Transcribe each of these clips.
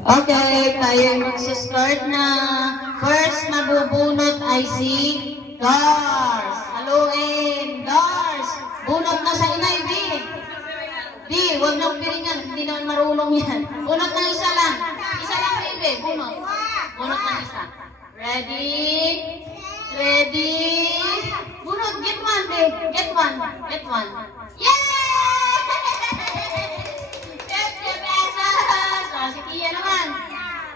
Okay, tayo magsa-start na. First, mabubunot ay si Dars. Haluin, Dars. Bunot na sa inay, B. B, huwag nang piringan. Hindi naman marunong yan. Bunot na isa lang. Isa lang, baby. Bunot. Bunot na isa. Ready? Ready? Bunot, get one, babe. Get one. Get one. Yay! 50 pesos! O, si Kia naman.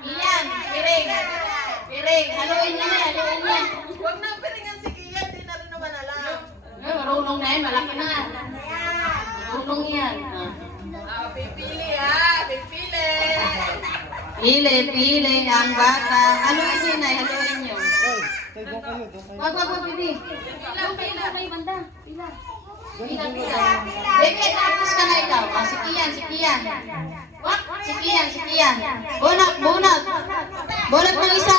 Iyan, piring. Piring. Haluin niya na, haluin niya. Huwag nang piringan si Kia, di na rin naman alam. Marunong na yan, malaki na. Marunong yan. Pipili pipili. Pili ang bata. Haluin niyo na, haluin niyo. Wag, pili. Pila kayo, banda. Pila. Bebe, tapos ka na ikaw. Si Kian. Wak, si Kian. Bunot. Bunot ng isa.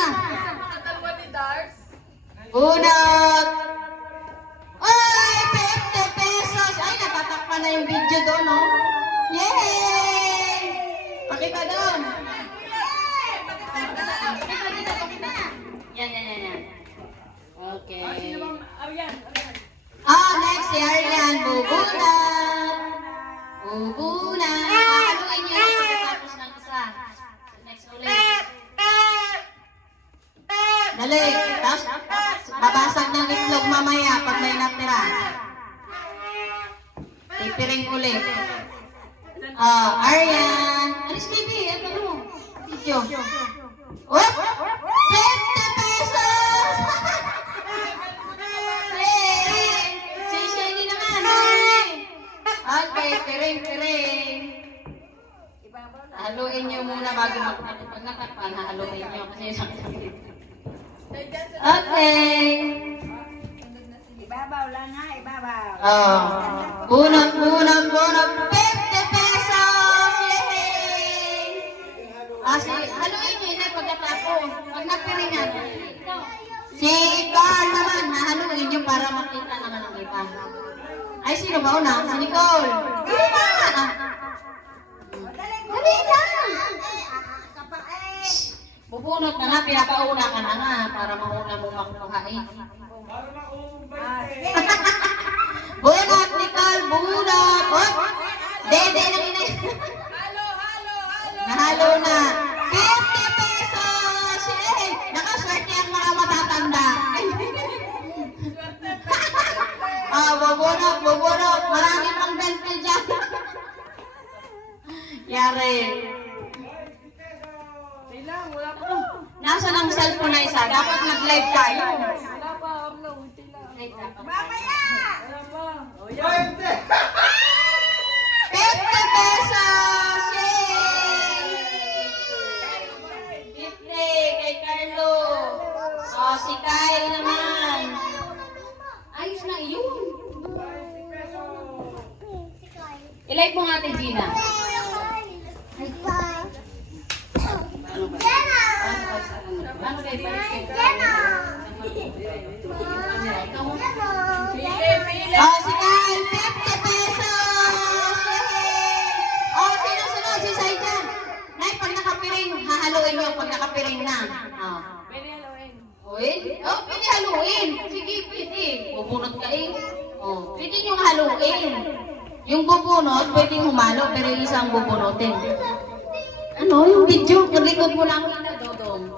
Dalawa ni Dars. Bunot. Ay, 50 pesos. Ay, natatakpan na yung video doon, no? Yay! Pakita doon. Pakita. Yan. Okay. Next si Arian. Bubunat. Haluin niyo na pagkatapos ng isa. Next ulit. Dali. Tapos, babasag ng itlog mamaya pag may natira. Ipiring ulit. Arian. Alis, baby. Ano mo? Video. Oh! 50 pesos! Si Shelly naman. Okay, piring. Haluin niyo muna bago pag natakpan, haluin niyo kasi sakit. Okay. Ibabaw lang ha, ibabaw. Bunot. 50 pesos! Yay! Haluin niyo na pagkatapos. Pag napiringan. Si Carl naman, hahaluin niyo para makita naman ang iba. Ay, sino ba una? Si Nicole. Dali na! Dali na! Bubunot na nga, pinapauna ka na nga para mauna mo makuhain. Bunot, Nicole, bunot! Dede na rin. Nahalo na. 50 pesos! Yay! Nakaswerte ang mga matatanda. Bubunot. Marami pang 20 dyan. Yari. Wala pa. Nasaan ang cellphone na isa? Dapat nag-live tayo. Wala pa, upload. Mamaya! Wala pa. 50 pesos! Yay! 50 kay Carlo. Si Kyle naman. Ayos na yun. I-like mo nga, Ate Gina. Paano kayo palit? Si Kyle, 50 pesos! Yay! Sino? Si Saijan. Nay, pag nakapiring, hahaluin nyo pag nakapiring na. Pwede haluin. Pwede haluin. Sige, pwede. Bubunot ka eh. Pwede nyo haluin. Yung bubunot, pwede humalo, pero yung isang bubunutin. Ano? Yung video, kalikod mo lang kita, Dodong.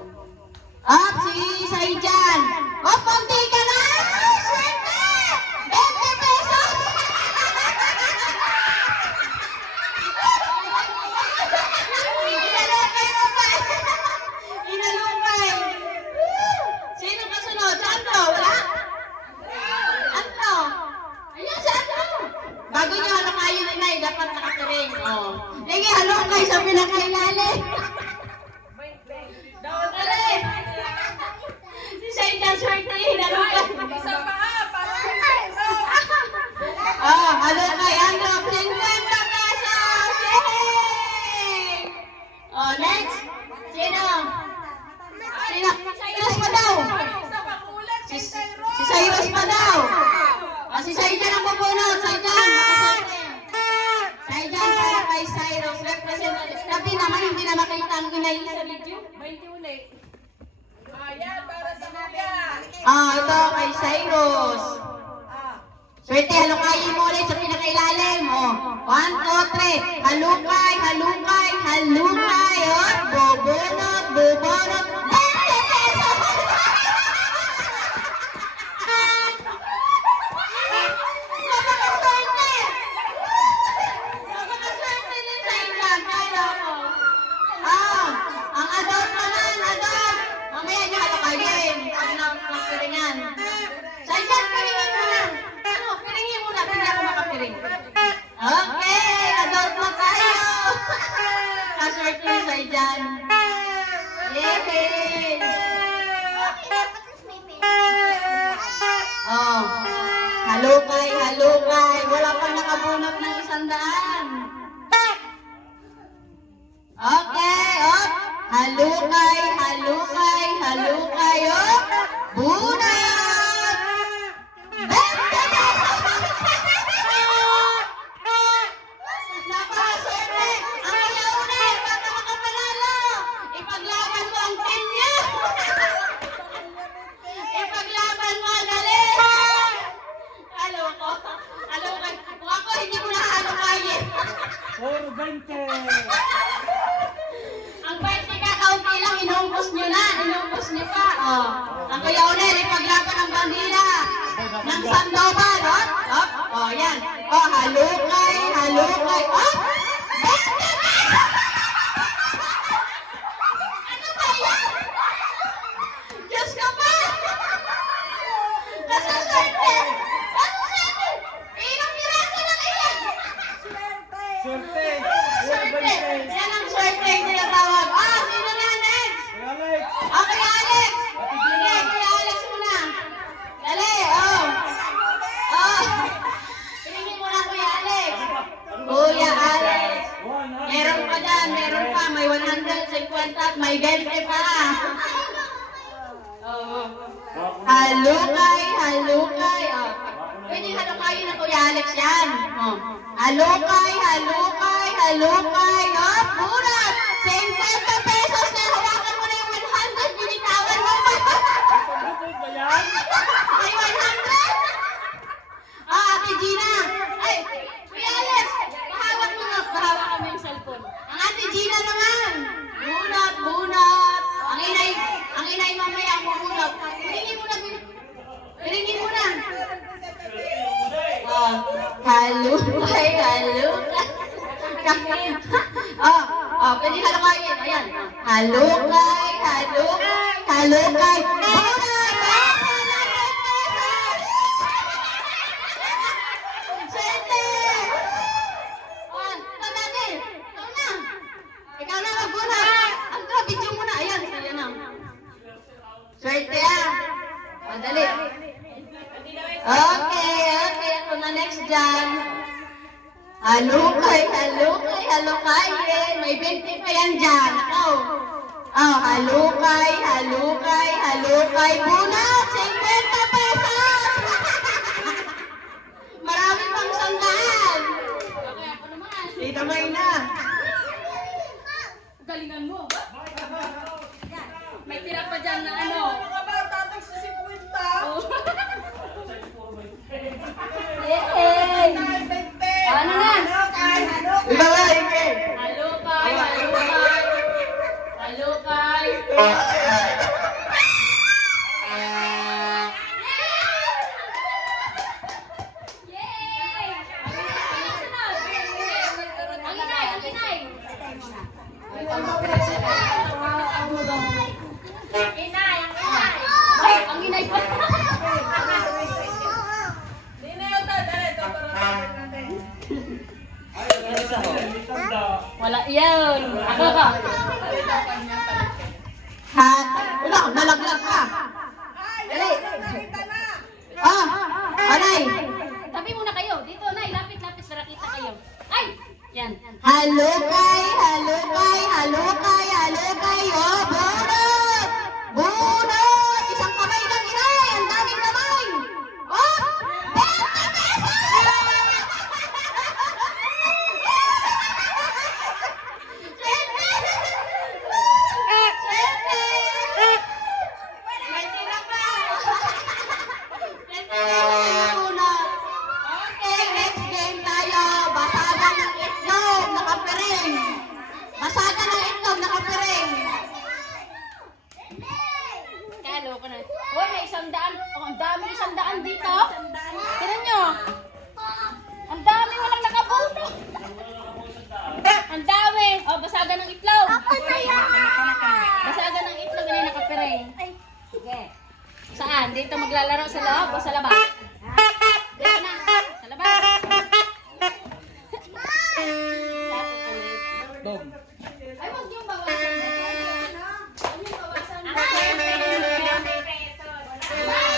Si Saijan. Konti ka na! Swerte! 20 pesos! Inalungkay. Sino kasunod? Saan to? Wala? Ano? Ayun, saan to? Bago nyo ano kayo nila, dapat nakatiring. Lagi, halungkay sa pinakailalim. Dali! Si Saijan, swerte. Inalungkay. Isa pa, para Halungkay. Ano? 50 pesos! Yay! Next. Sino? Cyrus pa daw. isa pa kulang kay Cyrus. Si Cyrus pa daw. Si Saijan ang bubunot. Saijan para kay Cyrus. Representative. naman hindi na makita ang inay sa video. 20 ulit. Ayan, para sa kuya. Ito kay Cyrus. Swerte, halukayin mo ulit sa pinakailalim. 1, 2, 3. Halukay, halukay, halukay. Bubunot, bubunot. 20 pesos! Napakaswerte! Napakaswerte ni Sailan. Kaya ko. Ang adult naman, adult. Mamaya niyo halukayin. Pag napiringan. Sailan, piringin mo na. Piringin mo na. Hindi ako makapiring. Okay, adult na tayo. Kaswerte ni Sailan. Yay! Halukay, halukay. Wala pang nakabunot ng 100. Okay, halukay, halukay, halukay, bunot! 20 pesos! Napakaswerte! Ang kaya ulit, baka makapanalo! Ipaglaban mo ang team niyo! Ipaglaban mo, dali! Haloko. Halukay. Kung ako, hindi ko nakahalukayin. 420. Ang bait ni kakaunti lang, inumpos nyo na. Inumpos nyo pa. Ang kuya Unel, ipaglaban ang bandila. Ng Sandoval. Yan. Halukay, halukay. 20 pesos! Ano ba yan? Diyos ka pa! Kasaswerte! Kasaswerte! Ilang piraso lang iyan! Swerte. Swerte! Yan ang swerte yung tinatawag. Sino na next? Alex. Kuya Alex! Sige, Kuya Alex muna. Dali, Piringin mo na, Kuya Alex. Kuya Alex. Meron pa dyan, meron pa. May 150 at may 20 pa. Halukay, halukay. Pwede halukayin na Kuya Alex yan. Halukay, halukay, halukay. Burat! 50 pesos na. Hawakan mo na yung 100. Binitawan mo pa. Ay, 100? Ate Gina. Ay, Kuya Alex. Pahawak mo na. Pahawak kami yung cellphone. Ang Ate Gina naman. Bunot, bunot. Ang inay mamaya ang bubunot. Piringin mo na. Piringin mo na. Halukay, halukay. Pwede halukayin. Ayan. Halukay, halukay, halukay. Bunot! Swerte! Ikaw natin. Ikaw na. Ikaw na magbunot. Ang video mo na. Ayan. Ayan na. Swerte Madali. Okay. Ako na next dyan. Halukay, halukay, halukay. May 20 pa yan dyan. Halukay, halukay, halukay. Bunot! 50 pesos! Marami pang 100. Okay, ako naman. Itamay na. Galingan mo. May tira pa dyan na ano. Mga bata, tagsisikwinta. Yay! Ano na? Halukay, halukay. Halukay. Yay! Ang inay, ang inay. Inay, ang inay. Ay, ang inay pa. Wala yan. Ako ka. Wala, nalaglag ka. Dali. Anay. Tabi muna kayo. Dito, Nay. Lapit-lapit para kita kayo. Ay! Yan. Halukay,